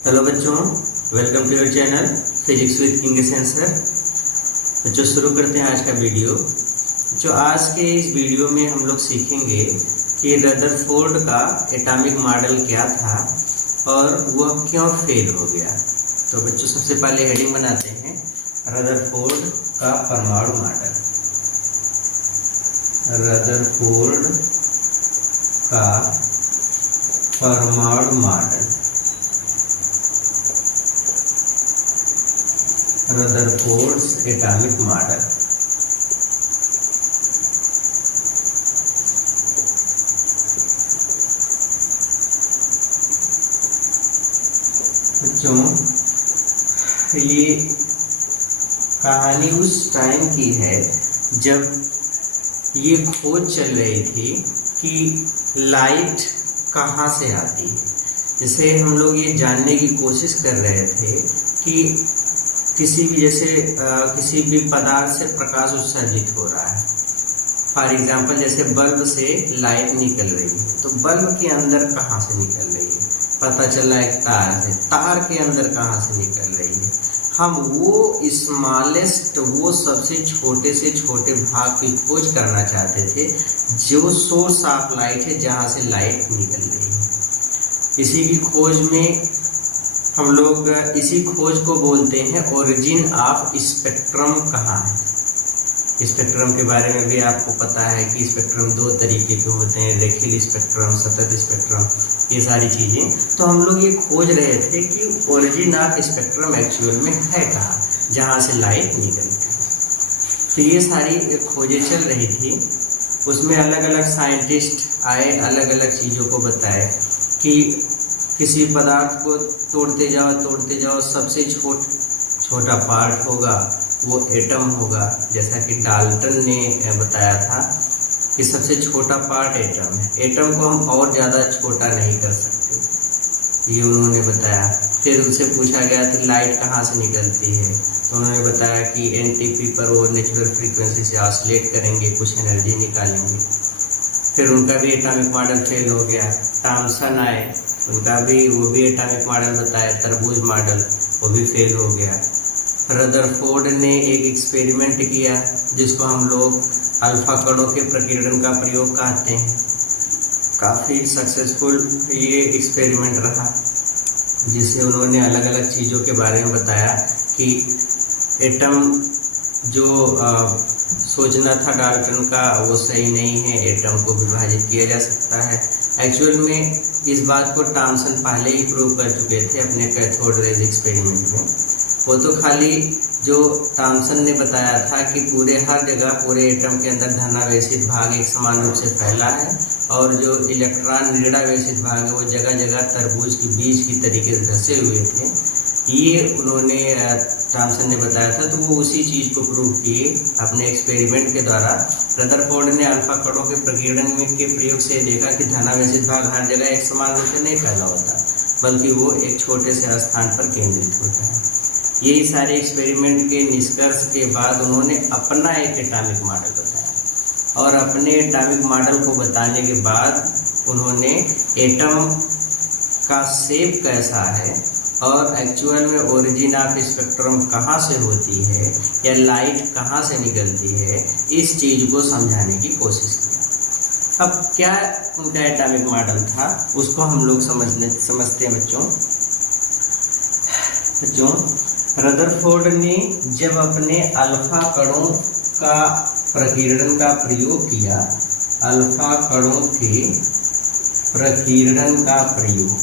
Hello बच्चों, welcome to your channel Physics with King Sensor. बच्चों शुरू करते हैं आज का वीडियो। जो आज के इस वीडियो में हम लोग सीखेंगे कि रदरफोर्ड का एटॉमिक मॉडल क्या था और वह क्यों फेल हो गया। तो बच्चों सबसे पहले हेडिंग बनाते हैं रदरफोर्ड का परमाणु मॉडल। रदरफोर्ड का परमाणु मॉडल, रदरफोर्ड्स एटॉमिक मॉडल। बच्चों ये कहानी उस टाइम की है जब ये खोज चल रही थी कि लाइट कहाँ से आती है। जैसे हम लोग ये जानने की कोशिश कर रहे थे कि किसी भी पदार्थ से प्रकाश उत्सर्जित हो रहा है। फॉर एग्जांपल जैसे बल्ब से लाइट निकल रही है, तो बल्ब के अंदर कहाँ से निकल रही है, पता चला एक तार से। तार के अंदर कहाँ से निकल रही है, हम वो स्मॉलेस्ट, वो सबसे छोटे से छोटे भाग की खोज करना चाहते थे जो सोर्स ऑफ लाइट है, जहाँ से लाइट निकल रही है। इसी की खोज में हम लोग इसी खोज को बोलते हैं ओरिजिन ऑफ स्पेक्ट्रम कहाँ है। स्पेक्ट्रम के बारे में भी आपको पता है कि स्पेक्ट्रम दो तरीके के होते हैं, रेखीय स्पेक्ट्रम, सतत स्पेक्ट्रम, ये सारी चीज़ें। तो हम लोग ये खोज रहे थे कि ओरिजिन ऑफ स्पेक्ट्रम एक्चुअल में है कहाँ, जहाँ से लाइट निकलती है। तो ये सारी खोजें चल रही थी। उसमें अलग अलग साइंटिस्ट आए, अलग अलग चीज़ों को बताए कि किसी पदार्थ को तोड़ते जाओ, सबसे छोटा पार्ट होगा वो एटम होगा। जैसा कि डाल्टन ने बताया था कि सबसे छोटा पार्ट एटम है। एटम को हम और ज़्यादा छोटा नहीं कर सकते, ये उन्होंने बताया। फिर उनसे पूछा गया कि लाइट कहाँ से निकलती है, तो उन्होंने बताया कि एनटीपी पर वो नेचुरल फ्रीक्वेंसी से ऑसिलेट करेंगे, कुछ एनर्जी निकालेंगे। फिर उनका भी एटॉमिक मॉडल फेल हो गया। थॉमसन आए, उनका भी वो भी एटॉमिक मॉडल बताया, तरबूज मॉडल, वो भी फेल हो गया। रदरफोर्ड ने एक एक्सपेरिमेंट किया जिसको हम लोग अल्फा कणों के प्रकीर्णन का प्रयोग कहते हैं। काफ़ी सक्सेसफुल ये एक्सपेरिमेंट रहा, जिससे उन्होंने अलग अलग चीज़ों के बारे में बताया कि एटम जो सोचना था डाल्टन का वो सही नहीं है, एटम को विभाजित किया जा सकता है। एक्चुअल में इस बात को थॉमसन पहले ही प्रूव कर चुके थे अपने कैथोड रेज एक्सपेरिमेंट में। वो तो खाली जो थॉमसन ने बताया था कि हर जगह पूरे एटम के अंदर धनावेशित भाग एक समान रूप से फैला है, और जो इलेक्ट्रॉन ऋणावेशित भाग है वो जगह जगह तरबूज के बीज की तरीके से धंसे हुए थे। ये उन्होंने थॉमसन ने बताया था। तो वो उसी चीज़ को प्रूव किए अपने एक्सपेरिमेंट के द्वारा। रदरफोर्ड ने अल्फा कणों के प्रकीर्णन के प्रयोग से देखा कि धनावेशित भाग हर जगह एक समान रूप से नहीं फैला होता, बल्कि वो एक छोटे से स्थान पर केंद्रित होता है। यही सारे एक्सपेरिमेंट के निष्कर्ष के बाद उन्होंने अपना एक एटॉमिक मॉडल बताया, और अपने एटॉमिक मॉडल को बताने के बाद उन्होंने एटम का शेप कैसा है और एक्चुअल में ओरिजिन ऑफ स्पेक्ट्रम कहाँ से होती है या लाइट कहाँ से निकलती है, इस चीज़ को समझाने की कोशिश किया। अब क्या उनका एटॉमिक मॉडल था उसको हम लोग समझते हैं बच्चों। रदरफोर्ड ने जब अपने अल्फा कणों का प्रकीर्णन का प्रयोग किया, अल्फा कणों के प्रकीर्णन का प्रयोग,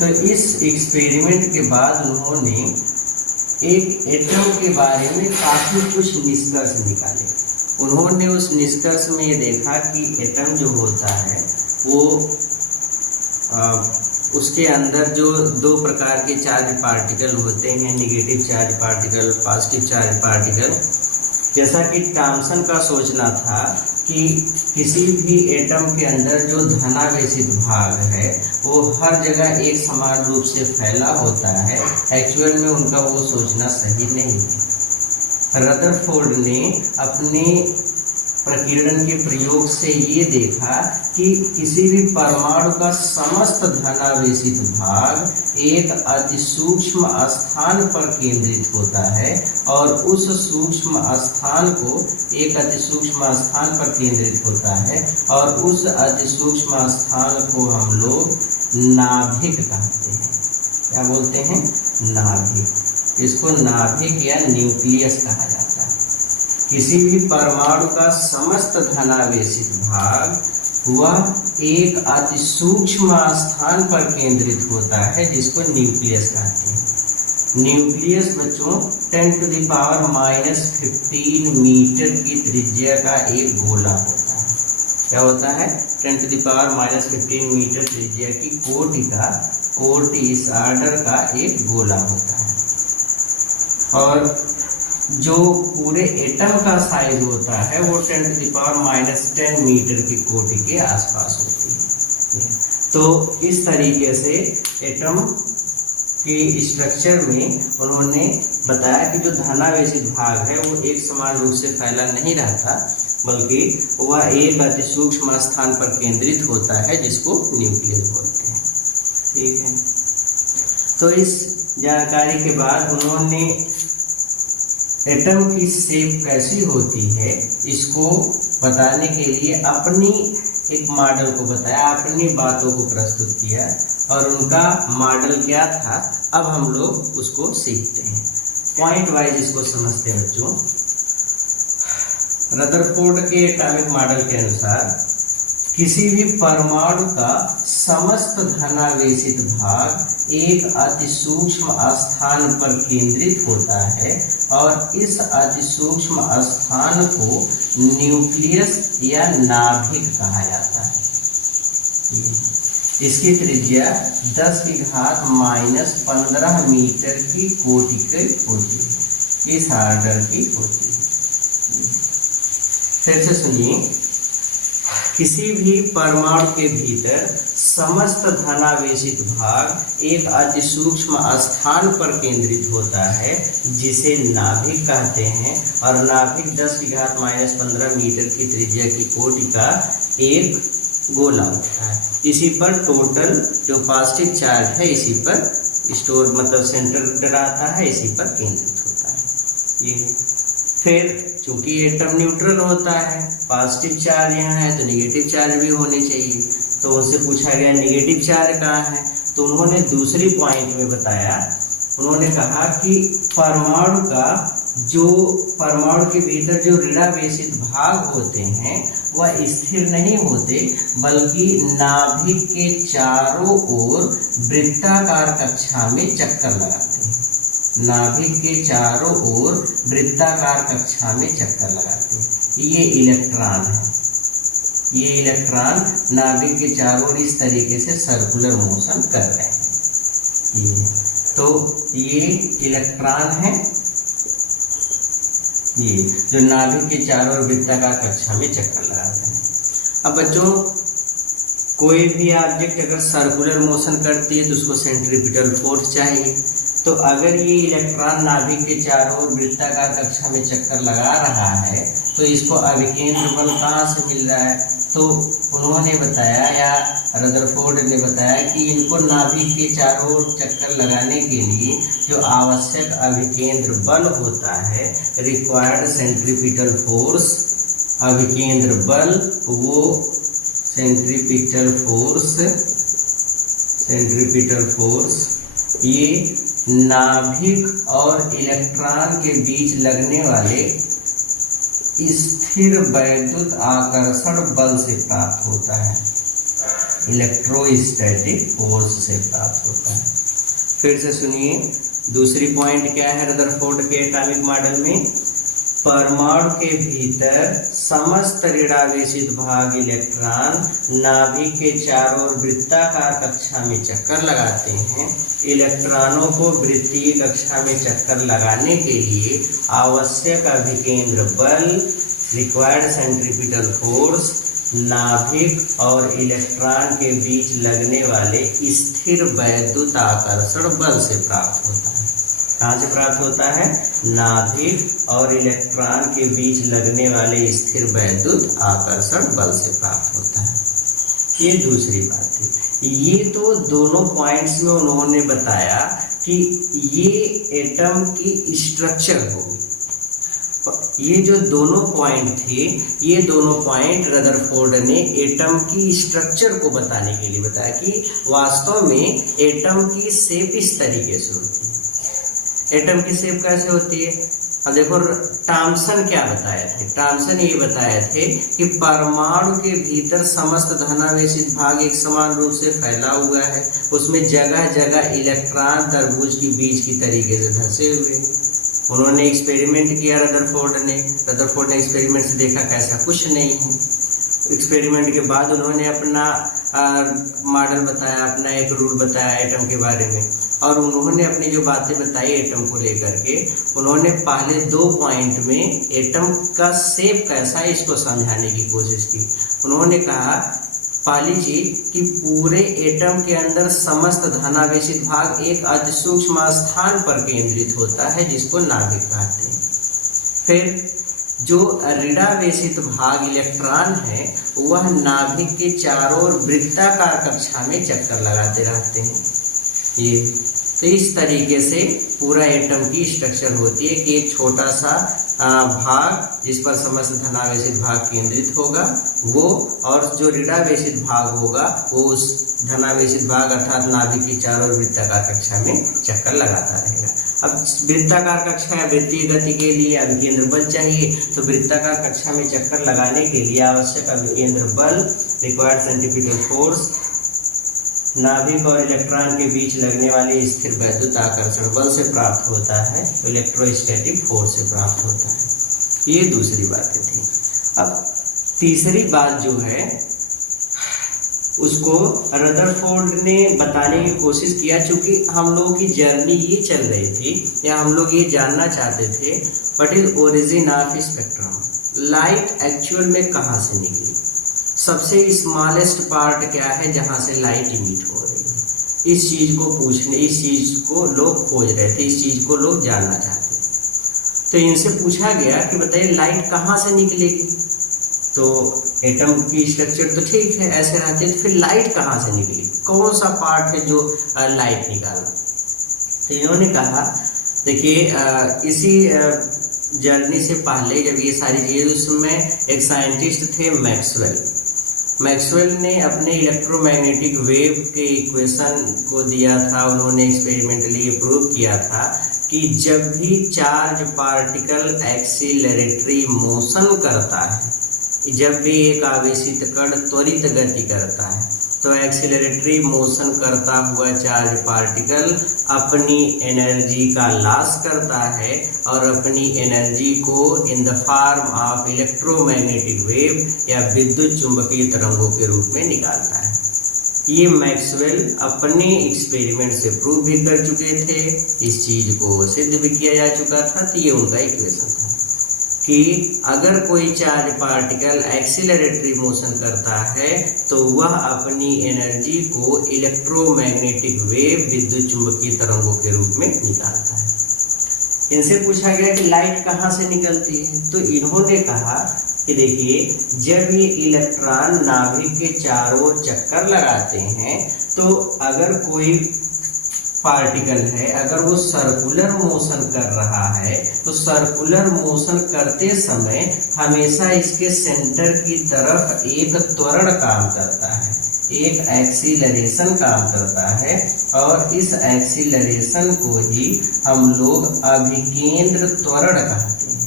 तो इस एक्सपेरिमेंट के बाद उन्होंने एक एटम के बारे में काफ़ी कुछ निष्कर्ष निकाले। उन्होंने उस निष्कर्ष में ये देखा कि एटम जो होता है वो उसके अंदर जो दो प्रकार के चार्ज पार्टिकल होते हैं, negative charge particle, positive charge particle. जैसा कि थॉमसन का सोचना था कि किसी भी एटम के अंदर जो धनावेशित भाग है वो हर जगह एक समान रूप से फैला होता है। एक्चुअल में उनका वो सोचना सही नहीं है। रदरफोर्ड ने अपने प्रकीर्णन के प्रयोग से ये देखा कि किसी भी परमाणु का समस्त धनावेशित भाग एक अति सूक्ष्म स्थान पर केंद्रित होता है और उस सूक्ष्म स्थान को एक अति सूक्ष्म स्थान पर केंद्रित होता है और उस अति सूक्ष्म स्थान को हम लोग नाभिक कहते हैं। क्या बोलते हैं? नाभिक। इसको नाभिक या न्यूक्लियस कहा जाता है। किसी भी परमाणु का समस्त धनावेशित भाग वह एक अति सूक्ष्म स्थान पर केंद्रित होता है जिसको न्यूक्लियस कहते हैं। न्यूक्लियस बच्चों 10⁻⁻15 मीटर की त्रिज्या का एक गोला होता है। क्या होता है? 10⁻⁻15 मीटर त्रिज्या की कोटि इस आर्डर का एक गोला होता है। और जो पूरे एटम का साइज होता है वो 10⁻10 मीटर की कोटि के आसपास होती है। तो इस तरीके से एटम के स्ट्रक्चर में उन्होंने बताया कि जो धनावेशित भाग है वो एक समान रूप से फैला नहीं रहता, बल्कि वह एक अति सूक्ष्म स्थान पर केंद्रित होता है जिसको न्यूक्लियस बोलते हैं। ठीक है। तो इस जानकारी के बाद उन्होंने एटम की शेप कैसी होती है इसको बताने के लिए अपनी एक मॉडल को बताया, अपनी बातों को प्रस्तुत किया और उनका मॉडल क्या था अब हम लोग उसको सीखते हैं। पॉइंट वाइज इसको समझते हैं बच्चों। रदरफोर्ड के एटॉमिक मॉडल के अनुसार किसी भी परमाणु का समस्त धनावेशित भाग एक अति सूक्ष्म स्थान पर केंद्रित होता है और इस अति सूक्ष्म स्थान को न्यूक्लियस या नाभिक कहा जाता है। इसकी त्रिज्या 10⁻⁻15 मीटर की कोटि की होती है, इस आर्डर की होती है। फिर से सुनिए, किसी भी परमाणु के भीतर समस्त धनावेशित भाग एक अति सूक्ष्म स्थान पर केंद्रित होता है जिसे नाभिक कहते हैं और नाभिक 10⁻15 मीटर की त्रिज्या की कोटि का एक गोला होता है। इसी पर टोटल जो पॉजिटिव चार्ज है इसी पर स्टोर मतलब सेंटर रहता है, इसी पर केंद्रित होता है। ये फिर चूंकि एटम न्यूट्रल होता है, पॉजिटिव चार्ज यहाँ है तो नेगेटिव चार्ज भी होने चाहिए। तो उनसे पूछा गया नेगेटिव चार्ज कहाँ है, तो उन्होंने दूसरी पॉइंट में बताया, उन्होंने कहा कि परमाणु के भीतर जो ऋणावेशित भाग होते हैं वह स्थिर नहीं होते, बल्कि नाभिक के चारों ओर वृत्ताकार कक्षा में चक्कर लगाते हैं। नाभिक के चारों ओर वृत्ताकार कक्षा में चक्कर लगाते हैं। ये इलेक्ट्रॉन है, ये इलेक्ट्रॉन नाभिक के चारों ओर इस तरीके से सर्कुलर मोशन कर रहे हैं। ये इलेक्ट्रॉन है, ये जो नाभिक के चारों ओर वृत्ताकार कक्षा में चक्कर लगाते हैं। अब बच्चों, कोई भी ऑब्जेक्ट अगर सर्कुलर मोशन करती है तो उसको सेंट्रीपिटल फोर्स चाहिए। तो अगर ये इलेक्ट्रॉन नाभिक के चारों ओर वृत्ताकार कक्षा में चक्कर लगा रहा है तो इसको अभिकेंद्र बल कहाँ से मिल रहा है? तो उन्होंने बताया, या रदरफोर्ड ने बताया कि इनको नाभिक के चारों ओर चक्कर लगाने के लिए जो आवश्यक अभिकेंद्र बल होता है, रिक्वायर्ड सेंट्रीपिटल फोर्स, अभिकेंद्र बल, वो सेंट्रीपिटल फोर्स ये नाभिक और इलेक्ट्रॉन के बीच लगने वाले स्थिर वैद्युत आकर्षण बल से प्राप्त होता है, इलेक्ट्रोस्टैटिक फोर्स से प्राप्त होता है। फिर से सुनिए, दूसरी पॉइंट क्या है रदरफोर्ड के एटॉमिक मॉडल में? परमाणु के भीतर समस्त ऋणावेशित भाग इलेक्ट्रॉन नाभिक के चारों ओर वृत्ताकार कक्षा में चक्कर लगाते हैं। इलेक्ट्रॉनों को वृत्तीय कक्षा में चक्कर लगाने के लिए आवश्यक अभिकेंद्र बल, रिक्वायर्ड सेंट्रीपिटल फोर्स, नाभिक और इलेक्ट्रॉन के बीच लगने वाले स्थिर वैद्युत आकर्षण बल से प्राप्त होता है। कहाँ से प्राप्त होता है? नाभिक और इलेक्ट्रॉन के बीच लगने वाले स्थिर वैद्युत आकर्षण बल से प्राप्त होता है। ये दूसरी बात है। ये तो दोनों पॉइंट्स में उन्होंने बताया कि ये एटम की स्ट्रक्चर होगी। ये जो दोनों पॉइंट थे, ये दोनों पॉइंट रदरफोर्ड ने एटम की स्ट्रक्चर को बताने के लिए बताया कि वास्तव में एटम की शेप इस तरीके से होती है। एटम की शेप कैसे होती है? अब देखो, टॉमसन क्या बताए थे? टॉमसन ये बताए थे कि परमाणु के भीतर समस्त धनावेशित भाग एक समान रूप से फैला हुआ है, उसमें जगह जगह इलेक्ट्रॉन तरबूज की बीज की तरीके से धंसे हुए हैं। उन्होंने एक्सपेरिमेंट किया रदरफोर्ड ने एक्सपेरिमेंट से देखा कैसा कुछ नहीं है। एक्सपेरिमेंट के बाद उन्होंने अपना मॉडल बताया, अपना एक रूल बताया एटम के बारे में, और उन्होंने अपनी जो बातें बताई एटम को लेकर के, उन्होंने पहले 2 पॉइंट में एटम का शेप कैसा है इसको समझाने की कोशिश की। उन्होंने कहा पहली चीज कि पूरे एटम के अंदर समस्त धनावेशित भाग एक अति सूक्ष्म स्थान पर केंद्रित होता है जिसको नाभिक कहते हैं। फिर जो ऋणावेशित भाग इलेक्ट्रॉन है वह नाभिक के चारों ओर वृत्ताकार कक्षा में चक्कर लगाते रहते हैं। ये तो इस तरीके से पूरा एटम की स्ट्रक्चर होती है कि एक छोटा सा भाग जिस पर समस्त धनावेशित भाग केंद्रित होगा वो, और जो ऋणावेशित भाग होगा वो उस धनावेशित भाग अर्थात नाभिक की चारों ओर वृत्ताकार कक्षा में चक्कर लगाता रहेगा। अब वृत्ताकार कक्षा या वृत्तीय गति के लिए अभिकेंद्र बल चाहिए, तो वृत्ताकार कक्षा में चक्कर लगाने के लिए आवश्यक अभिकेंद्र बल रिक्वायर्ड सेंट्रीफ्यूगल फोर्स नाभिक और इलेक्ट्रॉन के बीच लगने वाले स्थिर वैद्युत आकर्षण बल से प्राप्त होता है, इलेक्ट्रोस्टैटिक फोर्स से प्राप्त होता है। ये दूसरी बातें थी। अब तीसरी बात जो है उसको रदरफोर्ड ने बताने की कोशिश किया, चूंकि हम लोगों की जर्नी ये चल रही थी या हम लोग ये जानना चाहते थे what is origin of spectrum, light actual में कहाँ से निकली, सबसे स्मॉलेस्ट पार्ट क्या है जहां से लाइट इमिट हो रही है। इस चीज को लोग खोज रहे थे, इस चीज को लोग जानना चाहते थे। तो इनसे पूछा गया कि बताइए लाइट कहाँ से निकलेगी। तो एटम की स्ट्रक्चर तो ठीक है, ऐसे रहते हैं, तो फिर लाइट कहाँ से निकली, कौन सा पार्ट है जो लाइट निकाला। तो इन्होंने कहा देखिए, इसी जर्नी से पहले जब ये सारी चीजें, उस समय एक साइंटिस्ट थे मैक्सवेल ने अपने इलेक्ट्रोमैग्नेटिक वेव के इक्वेशन को दिया था। उन्होंने एक्सपेरिमेंटली प्रूव किया था कि जब भी चार्ज पार्टिकल एक्सीलरेटरी मोशन करता है, जब भी एक आवेशित कण त्वरित गति करता है, तो एक्सीलरेटरी मोशन करता हुआ चार्ज पार्टिकल अपनी एनर्जी का लॉस करता है और अपनी एनर्जी को in the form of electromagnetic wave या विद्युत चुंबकीय तरंगों के रूप में निकालता है। ये मैक्सवेल अपने एक्सपेरिमेंट से प्रूव भी कर चुके थे, इस चीज को सिद्ध भी किया जा चुका था। तो ये उनका इक्वेशन था कि अगर कोई चार्ज पार्टिकल एक्सीलरेटरी मोशन करता है तो वह अपनी एनर्जी को इलेक्ट्रोमैग्नेटिक वेव विद्युत चुंबकीय तरंगों के रूप में निकालता है। इनसे पूछा गया कि लाइट कहाँ से निकलती है, तो इन्होंने कहा कि देखिए, जब ये इलेक्ट्रॉन नाभिक के चारों ओर चक्कर लगाते हैं तो अगर कोई पार्टिकल है, अगर वो सर्कुलर मोशन कर रहा है तो सर्कुलर मोशन करते समय हमेशा इसके सेंटर की तरफ एक त्वरण काम करता है, एक एक्सीलरेशन काम करता है, और इस एक्सीलरेशन को ही हम लोग अभिकेंद्र त्वरण कहते हैं।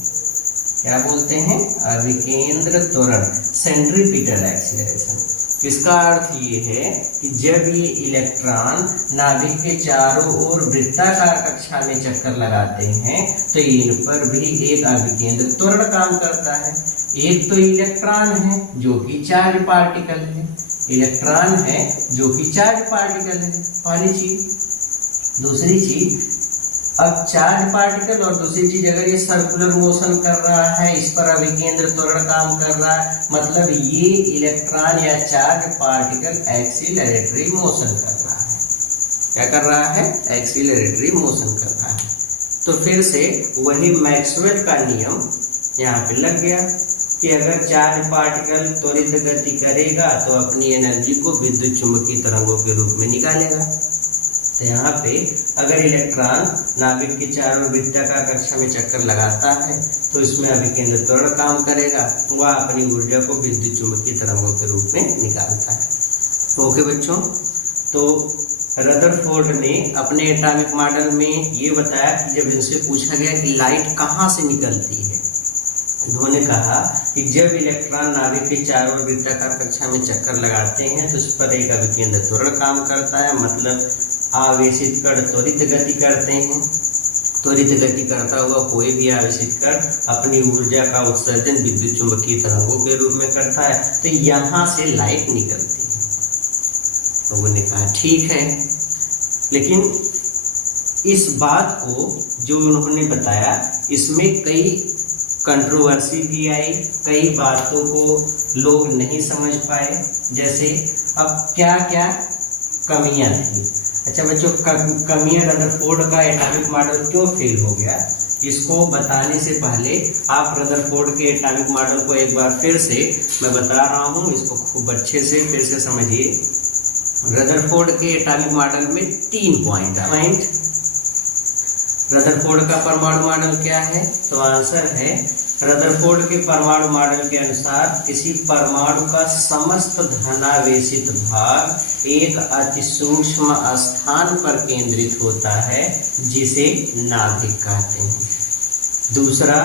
क्या बोलते हैं? अभिकेंद्र त्वरण, सेंट्रीपिटल एक्सीलरेशन। इसका अर्थ ये है कि जब ये इलेक्ट्रॉन नाभिक के चारों ओर वृत्ताकार कक्षा में चक्कर लगाते हैं तो इन पर भी एक अभिकेंद्र त्वरण काम करता है। एक तो इलेक्ट्रॉन है जो कि चार्ज पार्टिकल है, इलेक्ट्रॉन है जो कि चार्ज पार्टिकल है, पहली चीज। दूसरी चीज, अब चार्ज पार्टिकल और दूसरी चीज, अगर ये सर्कुलर मोशन कर रहा है, इस पर अभिकेंद्र त्वरण काम कर रहा है, मतलब ये इलेक्ट्रॉन या चार्ज पार्टिकल एक्सीलरेटरी मोशन कर रहा है। क्या कर रहा है? एक्सीलरेटरी मोशन कर रहा है। तो फिर से वही मैक्सवेल का नियम यहाँ पे लग गया कि अगर चार्ज पार्टिकल त्वरित गति करेगा तो अपनी एनर्जी को विद्युत चुंबकीय तरंगों के रूप में निकालेगा। तो यहाँ पे अगर इलेक्ट्रॉन नाभिक के चारों ओर वृत्ताकार कक्षा में चक्कर लगाता है तो इसमें अभिकेंद्र त्वरण काम करेगा, वह अपनी ऊर्जा को विद्युत चुंबकीय तरंगों के रूप में निकालता है। ओके बच्चों, तो रदरफोर्ड ने अपने एटॉमिक मॉडल में ये बताया कि जब इनसे पूछा गया कि लाइट कहाँ से निकलती है, उन्होंने कहा कि जब इलेक्ट्रॉन नाभिक के चारों ओर वृत्ताकार कक्षा में चक्कर लगाते हैं तो उस पर एक अभिकेंद्र त्वरण काम करता है, मतलब आवेशित कण त्वरित गति करते हैं। त्वरित गति करता हुआ कोई भी आवेशित कण अपनी ऊर्जा का उत्सर्जन विद्युत चुंबकीय तरंगों के रूप में करता है, तो यहाँ से लाइट निकलती है। तो उन्होंने कहा ठीक है, लेकिन इस बात को जो उन्होंने बताया इसमें कई कंट्रोवर्सी भी आई, कई बातों को लोग नहीं समझ पाए। जैसे अब क्या क्या कमियां थी। अच्छा बच्चों, कमियां रदरफोर्ड का एटॉमिक मॉडल क्यों फेल हो गया, इसको बताने से पहले आप रदरफोर्ड के एटॉमिक मॉडल को एक बार फिर से मैं बता रहा हूँ, इसको खूब अच्छे से फिर से समझिए। रदरफोर्ड के एटॉमिक मॉडल में 3 पॉइंट। रदरफोर्ड का परमाणु मॉडल क्या है, तो आंसर है रदरफोर्ड के परमाणु मॉडल के अनुसार किसी परमाणु का समस्त धनावेशित भाग एक अति सूक्ष्म स्थान पर केंद्रित होता है जिसे नाभिक कहते हैं। दूसरा,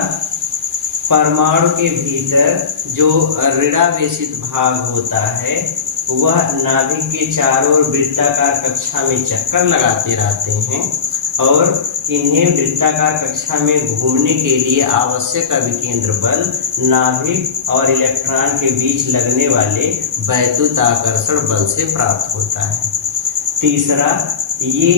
परमाणु के भीतर जो ऋणावेशित भाग होता है वह नाभिक के चारों ओर वृत्ताकार कक्षा में चक्कर लगाते रहते हैं और इन्हें वृत्ताकार कक्षा में घूमने के लिए आवश्यक अभिकेंद्र बल नाभिक और इलेक्ट्रॉन के बीच लगने वाले वैद्युत आकर्षण बल से प्राप्त होता है। तीसरा, ये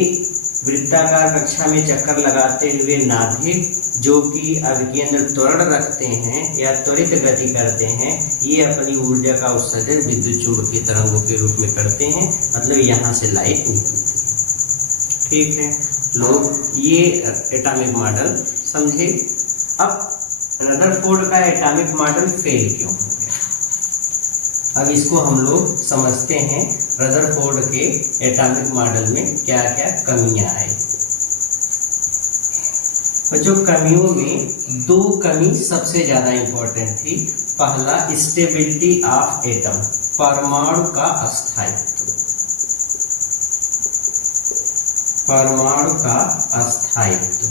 वृत्ताकार कक्षा में चक्कर लगाते हुए नाभिक जो कि अभिकेंद्र त्वरण रखते हैं या त्वरित गति करते हैं, ये अपनी ऊर्जा का उत्सर्जन विद्युत चुंबकीय तरंगों के रूप में करते हैं, मतलब यहाँ से लाइट निकलती है। ठीक है लोग, ये एटॉमिक मॉडल समझे। अब रदरफोर्ड का एटॉमिक मॉडल फेल क्यों हो गया, अब इसको हम लोग समझते हैं। रदरफोर्ड के एटॉमिक मॉडल में क्या क्या कमियां आई। जो कमियों में 2 कमी सबसे ज्यादा इंपॉर्टेंट थी। पहला, स्टेबिलिटी ऑफ एटम, परमाणु का अस्थायित्व। परमाणु का अस्थायित्व,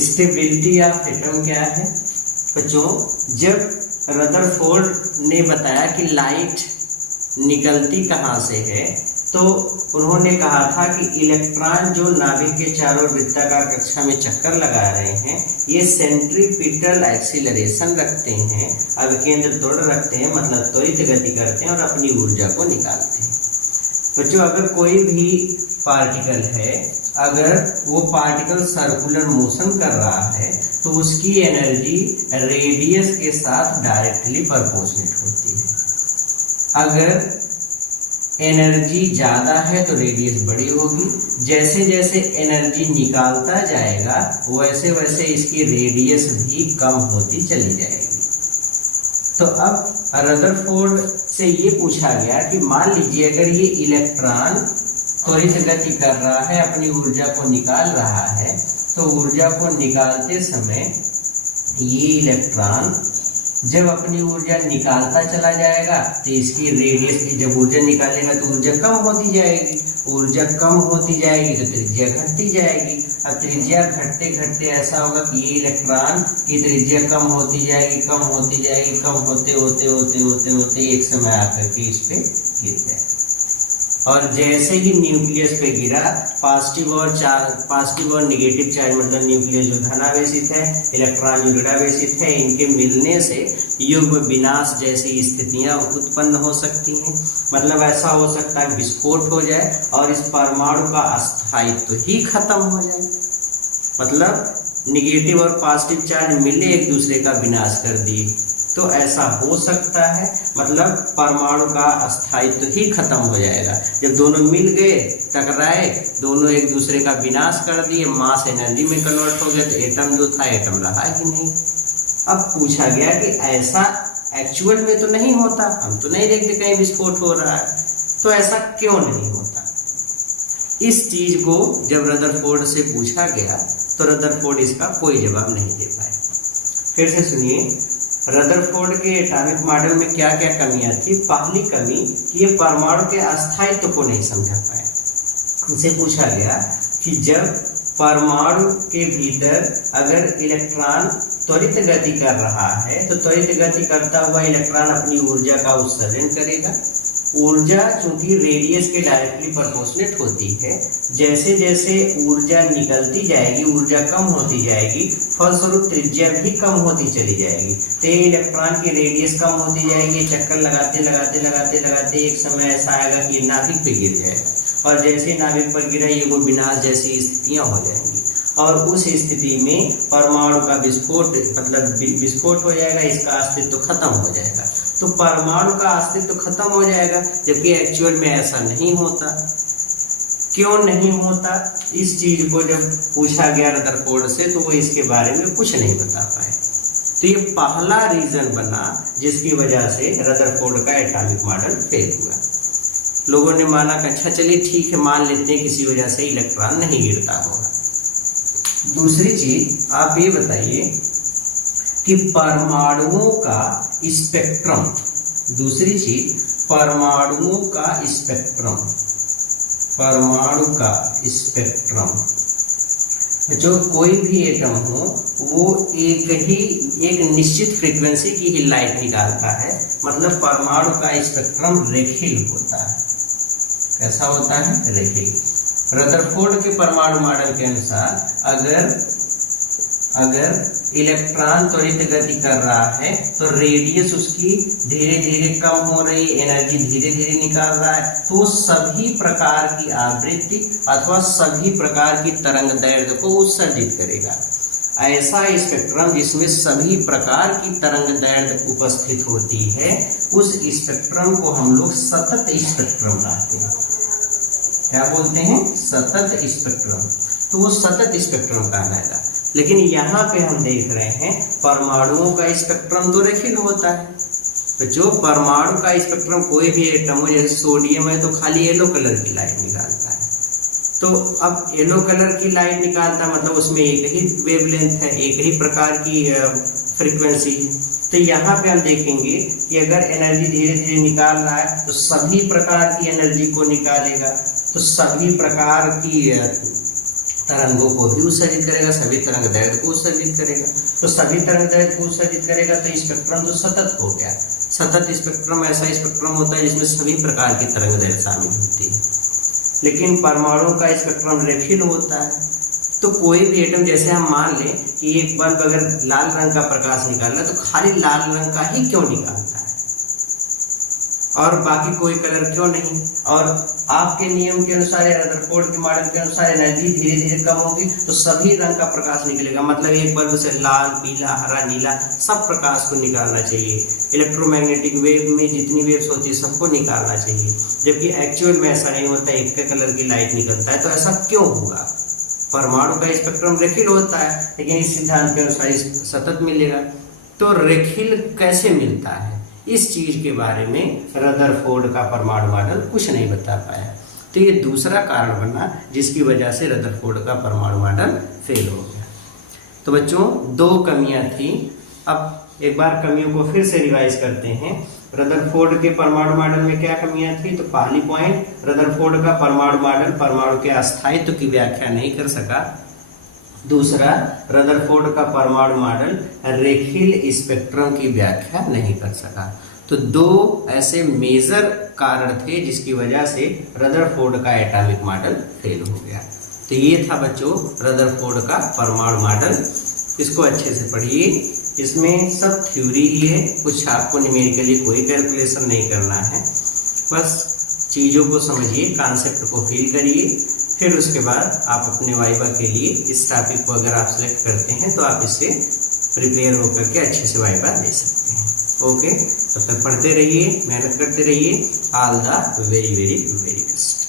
स्टेबिलिटी ऑफ एटम क्या है बच्चों, जब रदरफोर्ड ने बताया कि लाइट निकलती कहाँ से है तो उन्होंने कहा था कि इलेक्ट्रॉन जो नाभिक के चारों वृत्ताकार कक्षा में चक्कर लगा रहे हैं ये सेंट्रीपिटल एक्सीलरेशन रखते हैं, अभिकेंद्र त्वरण रखते हैं, मतलब त्वरित गति करते हैं और अपनी ऊर्जा को निकालते हैं। बच्चों, अगर कोई भी पार्टिकल है, अगर वो पार्टिकल सर्कुलर मोशन कर रहा है तो उसकी एनर्जी रेडियस के साथ डायरेक्टली प्रोपोर्शनेट होती है। अगर एनर्जी ज़्यादा है तो रेडियस बड़ी होगी, जैसे जैसे एनर्जी निकालता जाएगा वैसे वैसे इसकी रेडियस भी कम होती चली जाएगी। तो अब रदरफोर्ड से ये पूछा गया कि मान लीजिए अगर ये इलेक्ट्रॉन त्वरित गति कर रहा है, अपनी ऊर्जा को निकाल रहा है, तो ऊर्जा को निकालते समय ये इलेक्ट्रॉन जब अपनी ऊर्जा निकालता चला जाएगा तो इसकी रेडियस की जब ऊर्जा निकालेगा तो ऊर्जा कम होती जाएगी, ऊर्जा कम होती जाएगी तो त्रिज्या घटती जाएगी। अब त्रिज्या घटते घटते ऐसा होगा कि ये इलेक्ट्रॉन की त्रिज्या कम होती जाएगी, कम होती जाएगी, कम होते होते होते होते होते एक समय आकर के इस पे गिर जाएगा। और जैसे ही न्यूक्लियस पे गिरा, पॉजिटिव और नेगेटिव चार्ज, मतलब न्यूक्लियस जो धनावेशित है, इलेक्ट्रॉन जो ऋणावेशित है, इनके मिलने से युग्म विनाश जैसी स्थितियां उत्पन्न हो सकती हैं। मतलब ऐसा हो सकता है विस्फोट हो जाए और इस परमाणु का अस्थायित्व ही खत्म हो जाए। मतलब नेगेटिव और पॉजिटिव चार्ज मिले एक दूसरे का विनाश कर दिए, तो ऐसा हो सकता है, मतलब परमाणु का अस्थायित्व ही खत्म हो जाएगा। जब दोनों मिल गए, टकराए, दोनों एक दूसरे का विनाश कर दिए, मास एनर्जी में कन्वर्ट हो गया, तो एटम जो था एटम रहा ही नहीं। अब पूछा गया कि ऐसा एक्चुअल में तो नहीं होता, हम तो नहीं देखते कहीं विस्फोट हो रहा है, तो ऐसा क्यों नहीं होता? इस चीज को जब रदरफोर्ड से पूछा गया तो रदरफोर्ड इसका कोई जवाब नहीं दे पाए। फिर से सुनिए, रदरफोर्ड के एटॉमिक मॉडल में क्या क्या कमियां थी। पहली कमी कि ये परमाणु के अस्थायित्व को नहीं समझा पाए। उनसे पूछा गया कि जब परमाणु के भीतर अगर इलेक्ट्रॉन त्वरित गति कर रहा है तो त्वरित गति करता हुआ इलेक्ट्रॉन अपनी ऊर्जा का उत्सर्जन करेगा। ऊर्जा चूंकि रेडियस के डायरेक्टली प्रोपोर्शनेट होती है, जैसे जैसे ऊर्जा निकलती जाएगी, ऊर्जा कम होती जाएगी, फलस्वरूप त्रिज्या भी कम होती चली जाएगी। तो इलेक्ट्रॉन की रेडियस कम होती जाएगी, चक्कर लगाते लगाते लगाते लगाते एक समय ऐसा आएगा कि नाभिक पे गिर जाएगा, और जैसे नाभिक पर गिरा ये वो विनाश जैसी स्थितियां हो जाएंगी, और उस स्थिति में परमाणु का विस्फोट, मतलब विस्फोट हो जाएगा, इसका अस्तित्व खत्म हो जाएगा। तो परमाणु का अस्तित्व खत्म हो जाएगा, जबकि एक्चुअल में ऐसा नहीं होता। क्यों नहीं होता? इस चीज को जब पूछा गया रदरफोर्ड से तो वो इसके बारे में कुछ नहीं बता पाए। तो ये पहला रीजन बना जिसकी वजह से रदरफोर्ड का एटॉमिक मॉडल फेल हुआ। लोगों ने माना कि अच्छा चलिए ठीक है, मान लेते हैं किसी वजह से इलेक्ट्रॉन नहीं गिरता होगा। दूसरी चीज आप ये बताइए कि परमाणुओं का स्पेक्ट्रम, दूसरी चीज परमाणुओं का स्पेक्ट्रम, परमाणु का स्पेक्ट्रम, जो कोई भी एटम हो वो एक निश्चित फ्रीक्वेंसी की ही लाइट निकालता है, मतलब परमाणु का स्पेक्ट्रम रेखीय होता है। कैसा होता है? रेखीय। रदरफोर्ड के परमाणु मॉडल के अनुसार अगर इलेक्ट्रॉन त्वरित गति कर रहा है तो रेडियस उसकी धीरे धीरे कम हो रही, एनर्जी धीरे धीरे निकाल रहा है, तो सभी प्रकार की आवृत्ति अथवा सभी प्रकार की तरंग दैर्ध्य को उत्सर्जित करेगा। ऐसा स्पेक्ट्रम जिसमें सभी प्रकार की तरंग दैर्ध्य उपस्थित होती है, उस स्पेक्ट्रम को हम लोग सतत स्पेक्ट्रम कहते हैं। क्या बोलते हैं? सतत स्पेक्ट्रम। तो वो सतत स्पेक्ट्रम कहलाएगा। लेकिन यहाँ पे हम देख रहे हैं परमाणुओं का स्पेक्ट्रम तो रेखीय होता है। तो जो परमाणु का स्पेक्ट्रम, कोई भी एटम हो, जैसे सोडियम है तो खाली येलो कलर की लाइट निकालता है। तो अब येलो कलर की लाइट निकालता मतलब उसमें एक ही वेवलेंथ है, एक ही प्रकार की फ्रीक्वेंसी है। तो यहाँ पे हम देखेंगे कि अगर एनर्जी धीरे धीरे निकाल रहा है तो सभी प्रकार की एनर्जी को निकालेगा, तो सभी प्रकार की तरंगों को भी उत्सर्जित करेगा, सभी तरंग दैर्ध्य को उत्सर्जित करेगा। तो सभी तरंग दैर्ध्य को उत्सर्जित करेगा तो स्पेक्ट्रम तो सतत हो गया। सतत स्पेक्ट्रम ऐसा स्पेक्ट्रम होता है जिसमें सभी प्रकार की तरंग दैर्ध्य शामिल होती है। लेकिन परमाणु का स्पेक्ट्रम रेखीय होता है। तो कोई भी एटम, जैसे हम मान लें कि एक बल्ब अगर लाल रंग का प्रकाश निकाल रहा है तो खाली लाल रंग का ही क्यों निकालता है और बाकी कोई कलर क्यों नहीं? और आपके नियम के अनुसार, रदरफोर्ड के मॉडल के अनुसार एनर्जी धीरे धीरे कम होगी तो सभी रंग का प्रकाश निकलेगा। मतलब एक बल्ब से लाल, पीला, हरा, नीला सब प्रकाश को निकालना चाहिए। इलेक्ट्रोमैग्नेटिक वेव में जितनी वेव्स होती है सबको निकालना चाहिए, जबकि एक्चुअल में ऐसा नहीं होता, एक कलर की लाइट निकलता है। तो ऐसा क्यों होगा? परमाणु का स्पेक्ट्रम रेखीय होता है, लेकिन इस सिद्धांत के अनुसार सतत मिलेगा। तो रेखीय कैसे मिलता है, इस चीज के बारे में रदरफोर्ड का परमाणु मॉडल कुछ नहीं बता पाया। तो ये दूसरा कारण बना जिसकी वजह से रदरफोर्ड का परमाणु मॉडल फेल हो गया। तो बच्चों, दो कमियां थी। अब एक बार कमियों को फिर से रिवाइज करते हैं। रदरफोर्ड के परमाणु मॉडल में क्या कमियां थी? तो पहली पॉइंट, रदरफोर्ड का परमाणु मॉडल परमाणु के अस्थायित्व की व्याख्या नहीं कर सका। दूसरा, रदरफोर्ड का परमाणु मॉडल रेखीय स्पेक्ट्रम की व्याख्या नहीं कर सका। तो दो ऐसे मेजर कारण थे जिसकी वजह से रदरफोर्ड का एटॉमिक मॉडल फेल हो गया। तो ये था बच्चों रदरफोर्ड का परमाणु मॉडल। इसको अच्छे से पढ़िए, इसमें सब थ्योरी ही है, कुछ आपको न्यूमेरिकली कोई कैलकुलेशन नहीं करना है। बस चीज़ों को समझिए, कॉन्सेप्ट को फील करिए, फिर उसके बाद आप अपने वाइवा के लिए इस टॉपिक को अगर आप सेलेक्ट करते हैं तो आप इससे प्रिपेयर होकर के अच्छे से वाइवा दे सकते हैं। ओके, तब तक पढ़ते रहिए, मेहनत करते रहिए। All the very very very best.